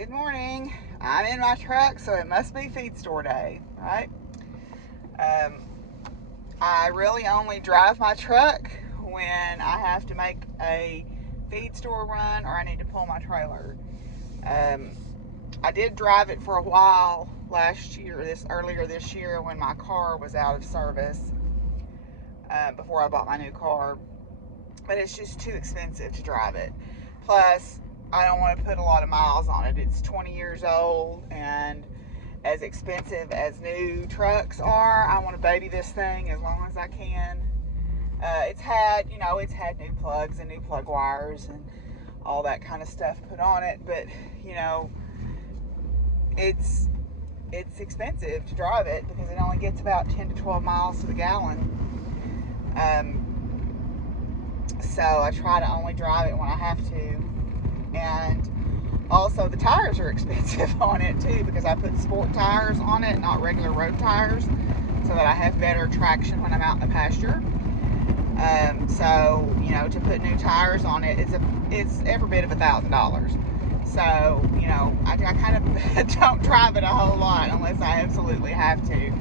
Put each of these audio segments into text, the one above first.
Good morning. I'm in my truck, so it must be feed store day, right? I really only drive my truck when I have to make a feed store run or I need to pull my trailer. I did drive it for a while last year, earlier this year when my car was out of service, before I bought my new car. But it's just too expensive to drive it. Plus, I don't want to put a lot of miles on it. It's 20 years old, and as expensive as new trucks are, I want to baby this thing as long as I can. It's had new plugs and new plug wires and all that kind of stuff put on it, but it's expensive to drive it because it only gets about 10 to 12 miles to the gallon. So I try to only drive it when I have to. And also the tires are expensive on it too, because I put sport tires on it, not regular road tires, so that I have better traction when I'm out in the pasture. So to put new tires on it, it's every bit of $1,000. So I kind of don't drive it a whole lot unless I absolutely have to.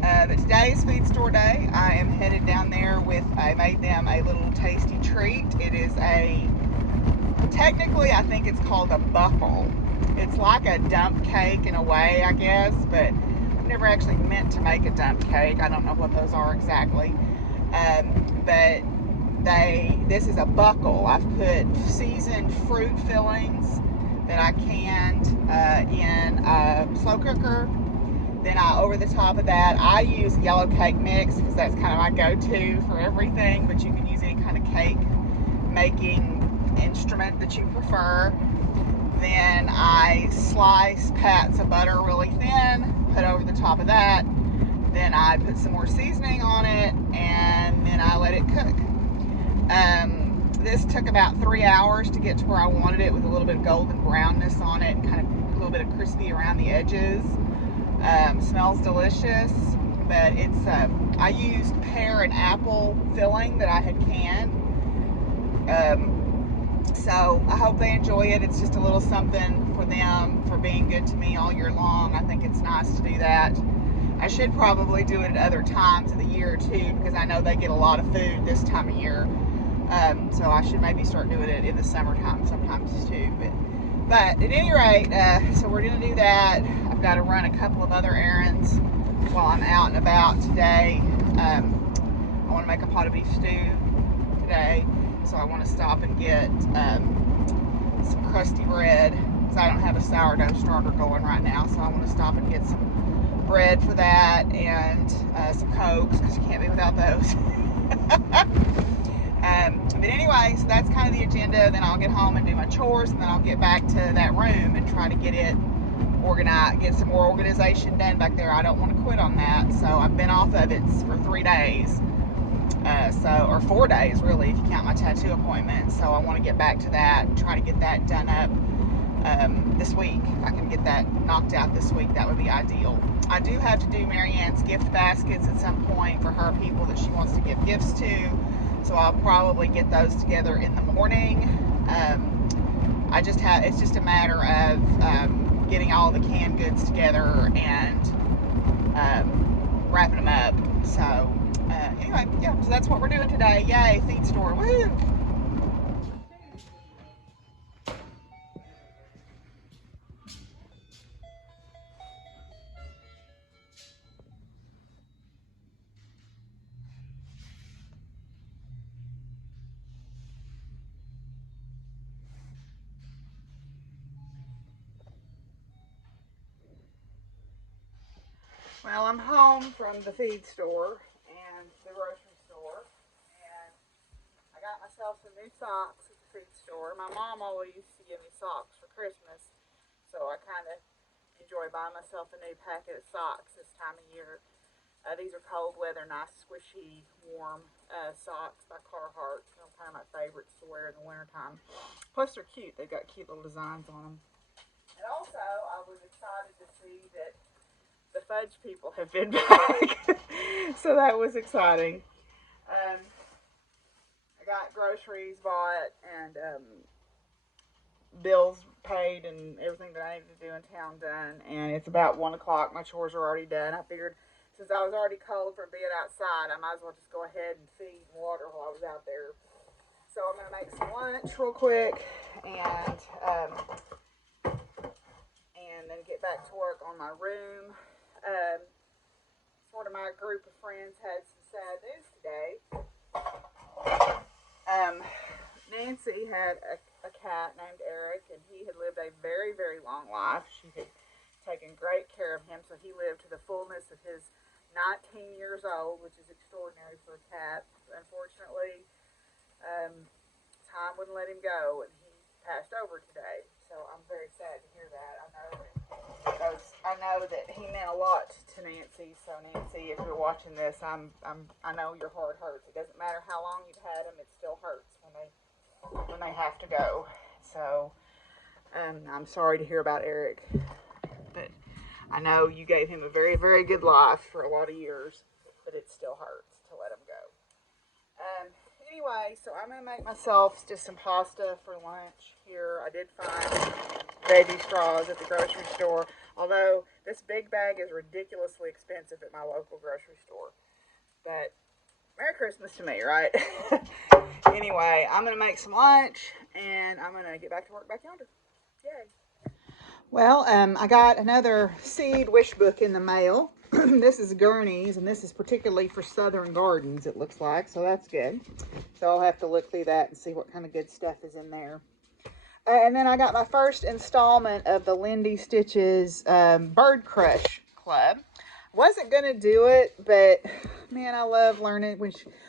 But today is feed store day. I am headed down there I made them a little tasty treat. It is technically I think it's called a buckle. It's like a dump cake in a way, I guess, but I've never actually meant to make a dump cake. I don't know what those are exactly. But this is a buckle. I've put seasoned fruit fillings that I canned in a slow cooker. Then over the top of that, I use yellow cake mix because that's kind of my go-to for everything, but you can use any kind of cake making instrument that you prefer. Then I slice pats of butter really thin, put over the top of that. Then I put some more seasoning on it, and then I let it cook. This took about 3 hours to get to where I wanted it, with a little bit of golden brownness on it and kind of a little bit of crispy around the edges. Smells delicious, but I used pear and apple filling that I had canned. So I hope they enjoy it. It's just a little something for them for being good to me all year long. I think it's nice to do that. I should probably do it at other times of the year too, because I know they get a lot of food this time of year. So I should maybe start doing it in the summertime sometimes too. But at any rate, so we're going to do that. I've got to run a couple of other errands while I'm out and about today. I want to make a pot of beef stew today, so I want to stop and get some crusty bread, because I don't have a sourdough starter going right now, so I want to stop and get some bread for that, and some Cokes, because you can't be without those. But anyway, so that's kind of the agenda. Then I'll get home and do my chores, and then I'll get back to that room and try to get it organized, get some more organization done back there. I don't want to quit on that. So I've been off of it for 3 days, or 4 days really, if you count my tattoo appointment. So I want to get back to that and try to get that done up this week. If I can get that knocked out this week, that would be ideal. I do have to do Marianne's gift baskets at some point for her people that she wants to give gifts to. So I'll probably get those together in the morning. It's just a matter of getting all the canned goods together and wrapping them up. So anyway, yeah, so that's what we're doing today. Yay, feed store, woo! Well, I'm home from the feed store and the grocery store, and I got myself some new socks at the feed store. My mom always used to give me socks for Christmas, so I kind of enjoy buying myself a new packet of socks this time of year. These are cold weather, nice, squishy, warm socks by Carhartt. They're kind of my favorites to wear in the wintertime. Plus, they're cute. They've got cute little designs on them. And also, I was excited to see that the fudge people have been back. So that was exciting. I got groceries bought, and bills paid and everything that I needed to do in town done. And it's about 1 o'clock. My chores are already done. I figured since I was already cold from being outside, I might as well just go ahead and feed and water while I was out there. So I'm gonna make some lunch real quick and then get back to work on my room. Sort of my group of friends had some sad news today. Nancy had a cat named Eric, and he had lived a very, very long life. She had taken great care of him, so he lived to the fullness of his 19 years old, which is extraordinary for a cat. Unfortunately, time wouldn't let him go, and he passed over today. So I'm very sad to hear that. I know that he meant a lot to Nancy. So Nancy, if you're watching this, I know your heart hurts. It doesn't matter how long you've had him; it still hurts when they have to go. So I'm sorry to hear about Eric, but I know you gave him a very, very good life for a lot of years, but it still hurts to let him go. Anyway, so I'm going to make myself just some pasta for lunch here. I did find baby straws at the grocery store, although this big bag is ridiculously expensive at my local grocery store. But Merry Christmas to me, right? Anyway, I'm going to make some lunch, and I'm going to get back to work back yonder. Yay. Well, I got another seed wish book in the mail. This is Gurney's, and this is particularly for Southern Gardens, it looks like, so that's good. So I'll have to look through that and see what kind of good stuff is in there. And then I got my first installment of the Lindy Stitches Bird Crush Club. Wasn't going to do it, but man, I love learning.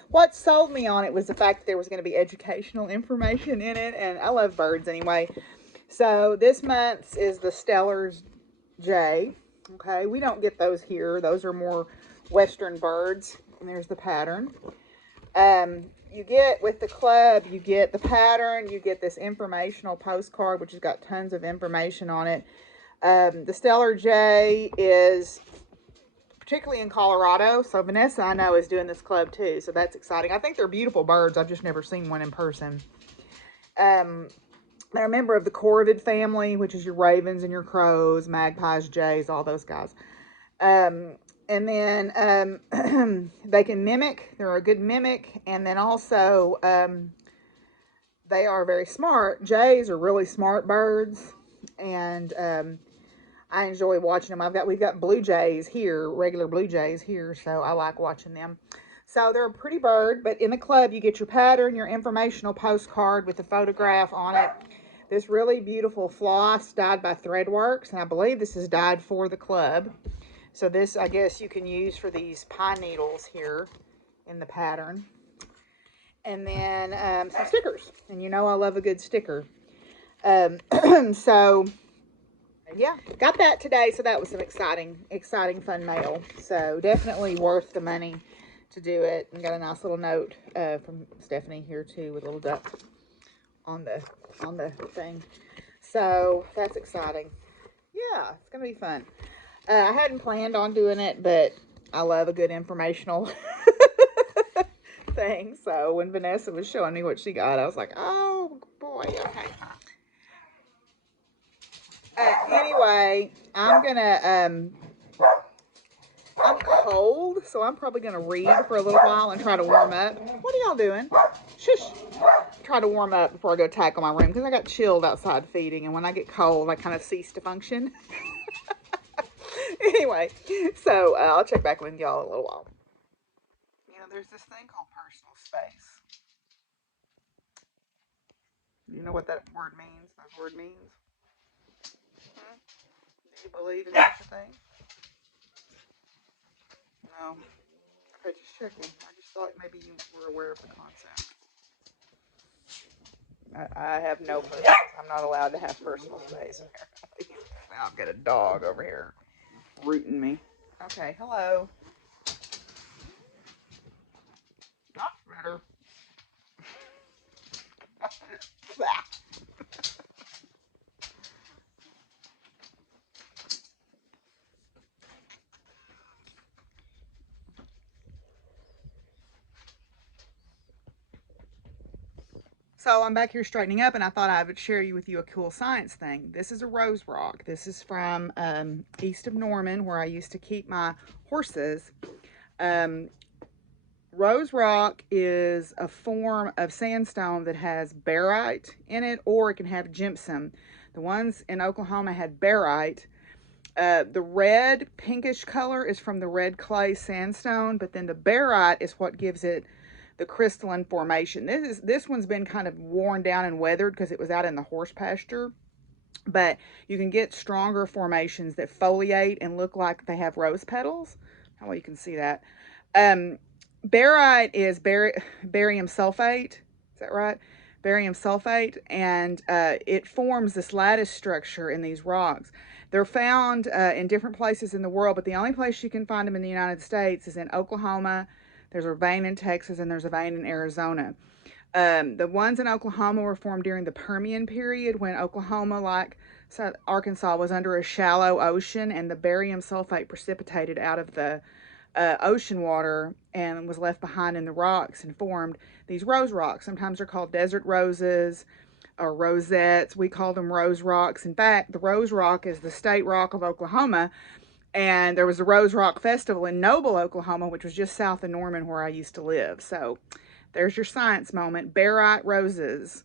What sold me on it was the fact that there was going to be educational information in it, and I love birds anyway. So this month's is the Stellar's Jay. Okay, we don't get those here. Those are more Western birds. And there's the pattern. You get, with the club, you get the pattern. You get this informational postcard, which has got tons of information on it. The Stellar Jay is particularly in Colorado. So Vanessa, I know, is doing this club too. So that's exciting. I think they're beautiful birds. I've just never seen one in person. They're a member of the corvid family, which is your ravens and your crows, magpies, jays, all those guys. And then they can mimic. They're a good mimic. And then also they are very smart. Jays are really smart birds. And I enjoy watching them. We've got blue jays here, regular blue jays here. So I like watching them. So they're a pretty bird, but in the club you get your pattern, your informational postcard with a photograph on it. This really beautiful floss dyed by Threadworks, and I believe this is dyed for the club. So this, I guess, you can use for these pine needles here in the pattern. And then some stickers, and you know I love a good sticker. So yeah, got that today, so that was some exciting fun mail. So definitely worth the money to do it. And got a nice little note from Stephanie here too, with a little duck on the thing. So that's exciting. Yeah, it's gonna be fun. I hadn't planned on doing it, but I love a good informational thing. So when Vanessa was showing me what she got, I was like, oh boy, okay. Anyway, I'm cold, so I'm probably gonna read for a little while and try to warm up. What are y'all doing? Shush. Try to warm up before I go tackle my room, because I got chilled outside feeding, and when I get cold I kind of cease to function. Anyway, so I'll check back with y'all in a little while. You know, there's this thing called personal space. Do you know what that word means? That word means? Do you believe in such a thing? No. Okay, just checking. I just thought maybe you were aware of the concept. I have no personal. I'm not allowed to have personal space, apparently. Now I've got a dog over here rooting me. Okay, hello. Not better. So I'm back here straightening up, and I thought I would share with you a cool science thing. This is a rose rock. This is from east of Norman, where I used to keep my horses. Rose rock is a form of sandstone that has barite in it, or it can have gypsum. The ones in Oklahoma had barite. The red pinkish color is from the red clay sandstone, but then the barite is what gives it the crystalline formation. This one's been kind of worn down and weathered because it was out in the horse pasture, but you can get stronger formations that foliate and look like they have rose petals. How well you can see that. Barite is barium sulfate. Is that right? Barium sulfate, and it forms this lattice structure in these rocks. They're found in different places in the world, but the only place you can find them in the United States is in Oklahoma. There's a vein in Texas, and there's a vein in Arizona. The ones in Oklahoma were formed during the Permian period, when Oklahoma, like Arkansas, was under a shallow ocean, and the barium sulfate precipitated out of the ocean water and was left behind in the rocks and formed these rose rocks. Sometimes they're called desert roses or rosettes. We call them rose rocks. In fact, the rose rock is the state rock of Oklahoma. And there was a Rose Rock Festival in Noble, Oklahoma, which was just south of Norman, where I used to live. So there's your science moment. Barite roses,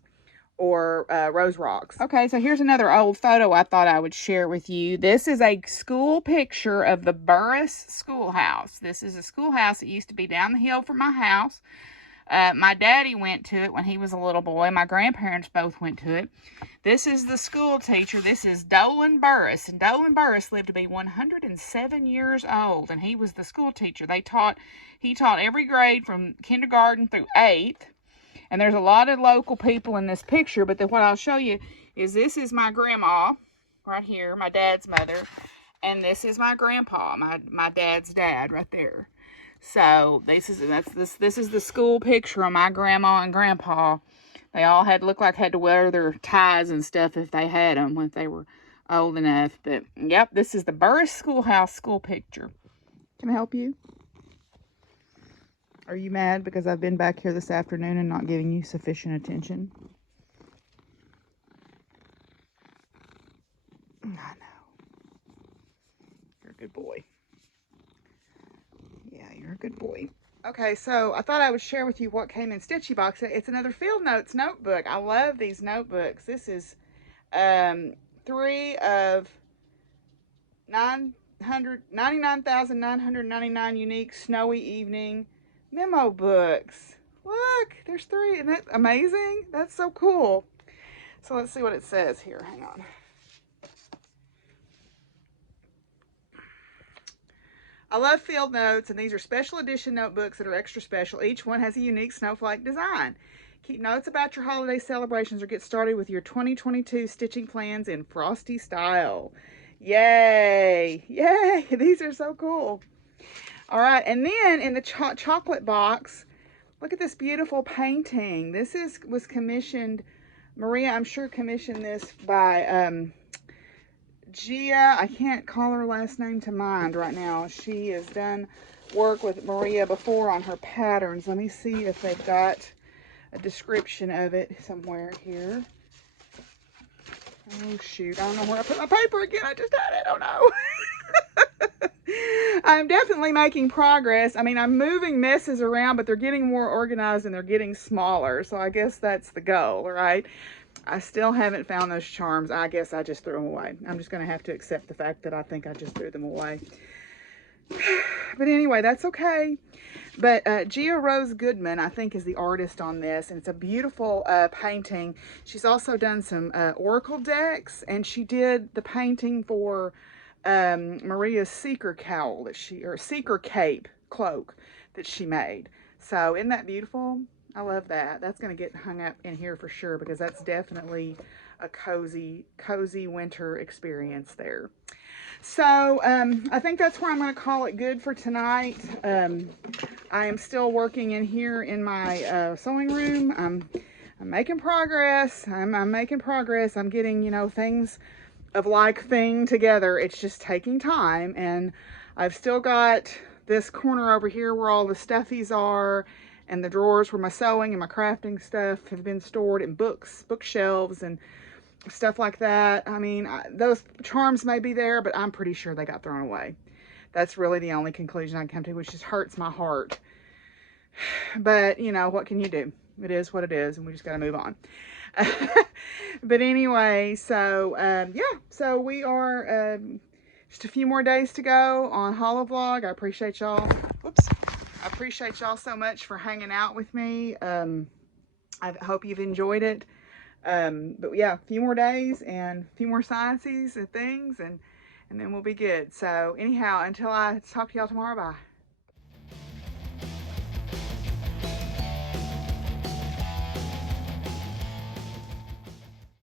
or rose rocks. Okay, so here's another old photo I thought I would share with you. This is a school picture of the Burris Schoolhouse. This is a schoolhouse that used to be down the hill from my house. My daddy went to it when he was a little boy. My grandparents both went to it. This is the school teacher. This is Dolan Burris. And Dolan Burris lived to be 107 years old, and he was the school teacher. He taught every grade from kindergarten through 8th. And there's a lot of local people in this picture, but what I'll show you is this is my grandma right here, my dad's mother, and this is my grandpa, my dad's dad right there. So this is the school picture of my grandma and grandpa. They all had to wear their ties and stuff if they had them when they were old enough. But yep, this is the Burris Schoolhouse school picture. Can I help you? Are you mad because I've been back here this afternoon and not giving you sufficient attention? I know. You're a good boy. Yeah, you're a good boy. Okay, so I thought I would share with you what came in Stitchy Box. It's another Field Notes notebook. I love these notebooks. This is 3 of 99,999 unique snowy evening memo books. Look, there's 3. Isn't that amazing? That's so cool. So let's see what it says here. Hang on. I love Field Notes, and these are special edition notebooks that are extra special. Each one has a unique snowflake design. Keep notes about your holiday celebrations or get started with your 2022 stitching plans in frosty style. Yay! Yay! These are so cool. All right, and then in the chocolate box, look at this beautiful painting. This was commissioned, Maria, I'm sure, commissioned this by Gia. I can't call her last name to mind right now. She has done work with Maria before on her patterns. Let me see if they've got a description of it somewhere here. Oh shoot, I don't know where I put my paper again. I just had it. Oh no. I'm definitely making progress. I mean, I'm moving messes around, but they're getting more organized and they're getting smaller. So I guess that's the goal, right? I still haven't found those charms. I guess I just threw them away. I'm just going to have to accept the fact that I think I just threw them away. But anyway, that's okay. But Gia Rose Goodman, I think, is the artist on this. And it's a beautiful painting. She's also done some oracle decks. And she did the painting for Maria's seeker cowl or seeker cape cloak that she made. So isn't that beautiful? I love that. That's going to get hung up in here for sure, because that's definitely a cozy winter experience there. So I think that's where I'm going to call it good for tonight. I am still working in here in my sewing room. I'm making progress. I'm making progress. I'm getting, things of like thing together. It's just taking time, and I've still got this corner over here where all the stuffies are, and the drawers where my sewing and my crafting stuff have been stored, and books, bookshelves, and stuff like that. I mean, those charms may be there, but I'm pretty sure they got thrown away. That's really the only conclusion I can come to, which just hurts my heart. But, you know, what can you do? It is what it is, and we just got to move on. But anyway, so, yeah, so we are just a few more days to go on HoliVlog. I appreciate y'all. Whoops. I appreciate y'all so much for hanging out with me. I hope you've enjoyed it. But yeah, a few more days and a few more sciences and things, and then we'll be good. So anyhow, until I talk to y'all tomorrow, bye.